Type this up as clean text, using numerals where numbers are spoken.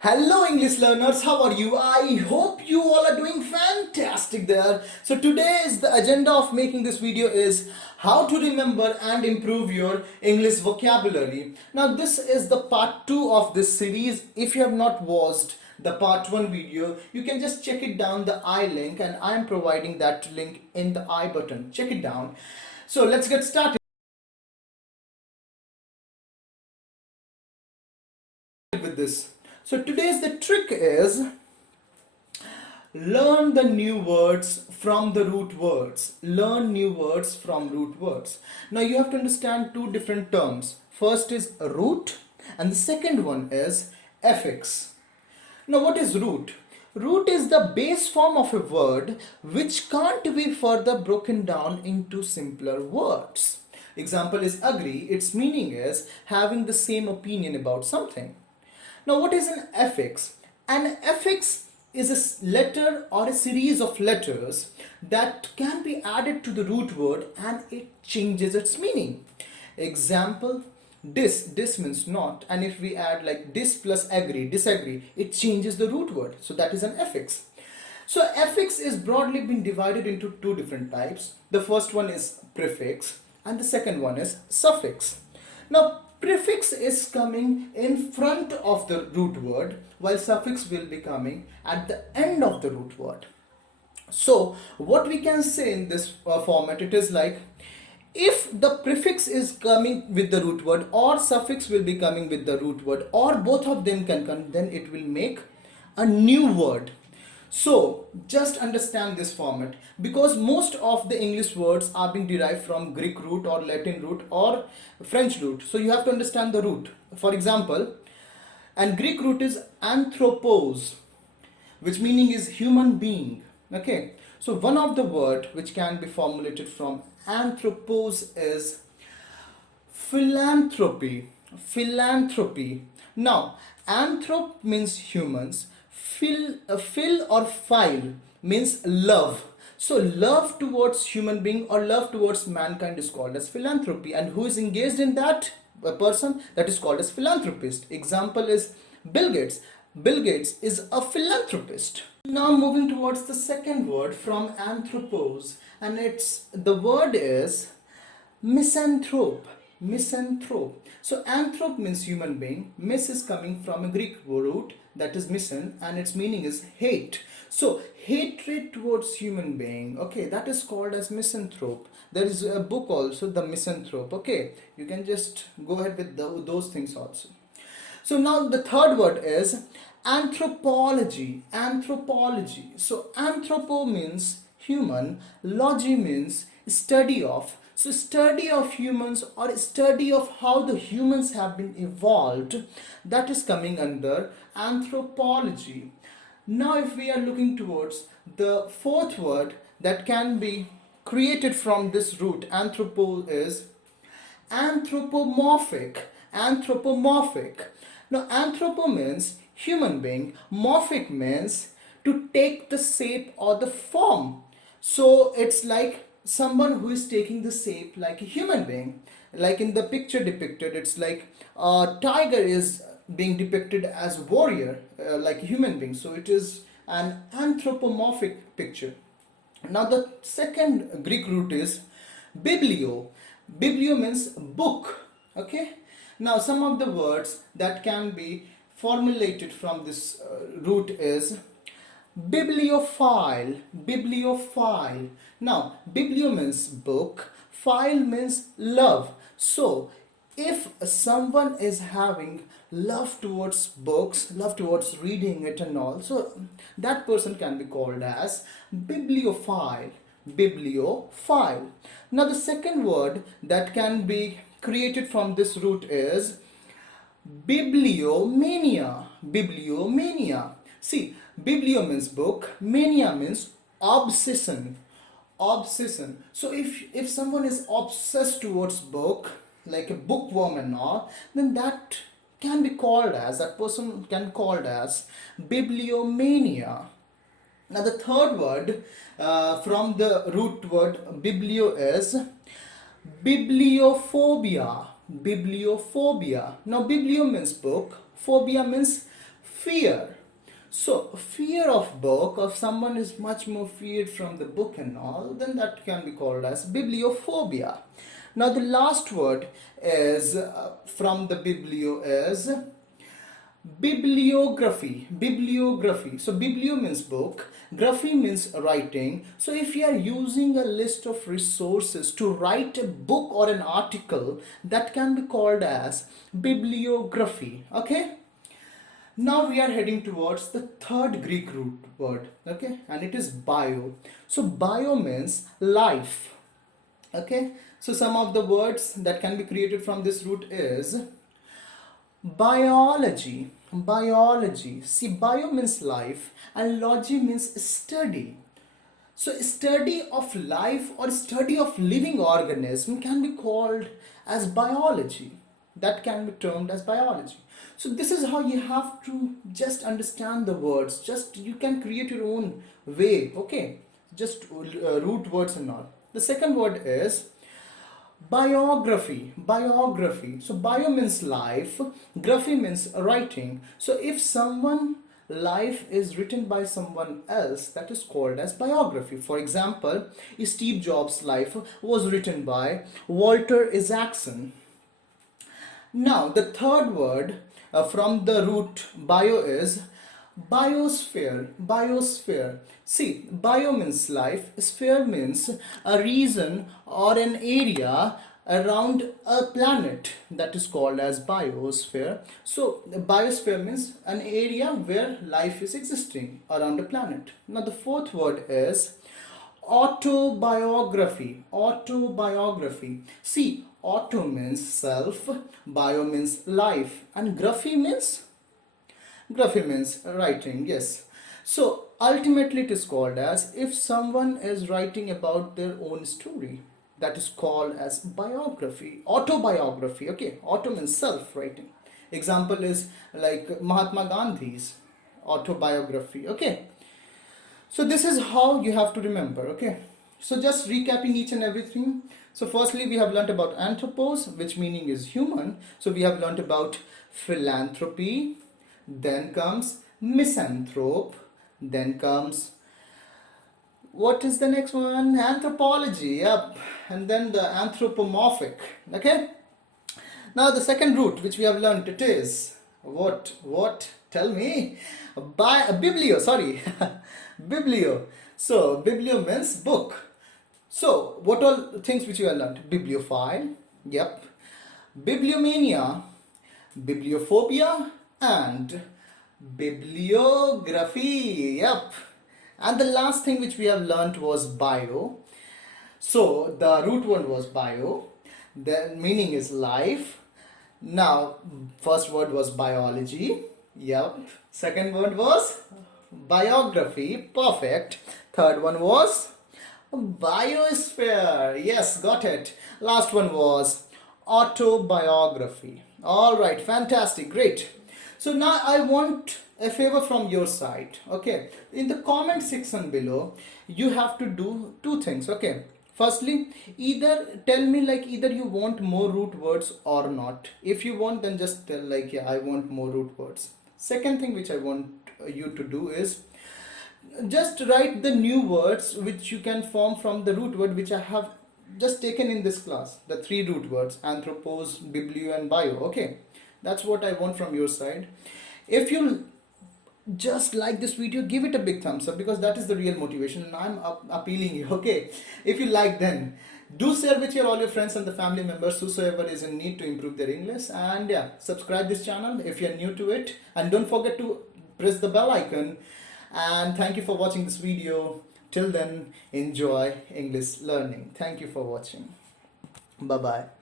Hello English learners, how are you? I hope you all are doing fantastic there. So today's the agenda of making this video is how to remember and improve your English vocabulary. Now this is the part 2 of this series. If you have not watched the part 1 video, you can just check it down the I link, and I am providing that link in the I button. Check it down. So let's get started with this. So today's the trick is learn the new words from the root words. Learn new words from root words. Now you have to understand two different terms. First is root and the second one is affix. Now what is root? Root is the base form of a word which can't be further broken down into simpler words. Example is agree. Its meaning is having the same opinion about something. Now what is an affix? An affix is a letter or a series of letters that can be added to the root word and it changes its meaning. Example, dis means not, and if we add like dis plus agree, disagree, it changes the root word. So that is an affix. So affix is broadly been divided into two different types. The first one is prefix and the second one is suffix. Now prefix is coming in front of the root word while suffix will be coming at the end of the root word. So what we can say in this format, it is like if the prefix is coming with the root word or suffix will be coming with the root word or both of them can come, then it will make a new word. So just understand this format because most of the English words are being derived from Greek root or Latin root or French root. So you have to understand the root. For example, and Greek root is anthropos, which meaning is human being. Okay. So one of the word which can be formulated from anthropos is philanthropy. Philanthropy. Now, anthrop means humans. Phil or phile means love. So love towards human being or love towards mankind is called as philanthropy, and who is engaged in that person, that is called as philanthropist. Example is Bill Gates. Bill Gates is a philanthropist. Now moving towards the second word from anthropos, and it's the word is misanthrope. Misanthrope. So anthrop means human being. Mis is coming from a Greek root, that is misan, and its meaning is hate. So hatred towards human being, okay, that is called as misanthrope. There is a book also, The Misanthrope. Okay, you can just go ahead with those things also. So now the third word is anthropology. Anthropology. So anthropo means human, logy means study of. So study of humans or study of how the humans have been evolved, that is coming under anthropology. Now if we are looking towards the fourth word that can be created from this root anthropo is anthropomorphic. Anthropomorphic. Now anthropo means human being, morphic means to take the shape or the form. So it's like someone who is taking the shape like a human being. Like in the picture depicted, it's like a tiger is being depicted as warrior, like a human being. So it is an anthropomorphic picture. Now the second Greek root is biblio. Biblio means book. Okay. Now some of the words that can be formulated from this root is bibliophile. Bibliophile. Now biblio means book, phile means love. So if someone is having love towards books, love towards reading it and all, so that person can be called as bibliophile. Bibliophile. Now the second word that can be created from this root is bibliomania. Bibliomania. See, biblio means book, mania means obsession. Obsession. So if someone is obsessed towards book, like a bookworm and all, then that can be called as, that person can be called as bibliomania. Now the third word from the root word biblio is bibliophobia. Bibliophobia. Now biblio means book, phobia means fear. So fear of book, if someone is much more feared from the book and all, then that can be called as bibliophobia. Now the last word is from the biblio is bibliography. So biblio means book, graphy means writing. So if you are using a list of resources to write a book or an article, that can be called as bibliography. Okay, now we are heading towards the third Greek root word, okay, and it is bio. So bio means life. Okay, so some of the words that can be created from this root is biology. See, bio means life and logy means study. So study of life or study of living organism can be called as biology. That can be termed as biology. So this is how you have to just understand the words. Just you can create your own way. Okay, just root words and all. The second word is biography. So bio means life, graphy means writing. So if someone life is written by someone else, that is called as biography. For example, Steve Jobs' life was written by Walter Isaacson. Now the third word from the root bio is biosphere. See, bio means life, sphere means a region or an area around a planet, that is called as biosphere. So the biosphere means an area where life is existing around a planet. Now the fourth word is autobiography. See, auto means self, bio means life, and graphy means writing. Yes, so ultimately it is called as, if someone is writing about their own story, that is called as biography, autobiography. Okay, auto means self, writing. Example is like Mahatma Gandhi's autobiography. Okay, so this is how you have to remember. Okay, so just recapping each and everything. So firstly we have learnt about anthropos, which meaning is human. So we have learnt about philanthropy, then comes misanthrope, then comes, what is the next one? Anthropology. Yep, and then the anthropomorphic. Okay, now the second root which we have learnt, it is what tell me? Biblio, sorry. Biblio. So biblio means book. So what all things which you have learnt? Bibliophile, yep, bibliomania, bibliophobia, and bibliography. Yep, and the last thing which we have learnt was bio. So the root word was bio, the meaning is life. Now first word was biology. Yep, second word was biography. Perfect. Third one was biosphere. Yes, got it. Last one was autobiography. All right, fantastic, great. So now I want a favor from your side. Okay, in the comment section below you have to do two things. Okay, firstly, either tell me like either you want more root words or not. If you want, then just tell like, yeah, I want more root words. Second thing which I want you to do is just write the new words which you can form from the root word which I have just taken in this class. The three root words, anthropos, biblio, and bio. Okay, that's what I want from your side. If you just like this video, give it a big thumbs up, because that is the real motivation and I'm appealing you. Okay, if you like, then do share with all your friends and the family members whosoever is in need to improve their English. And yeah, subscribe this channel if you're new to it, and don't forget to press the bell icon. And thank you for watching this video. Till then, enjoy English learning. Thank you for watching. Bye bye.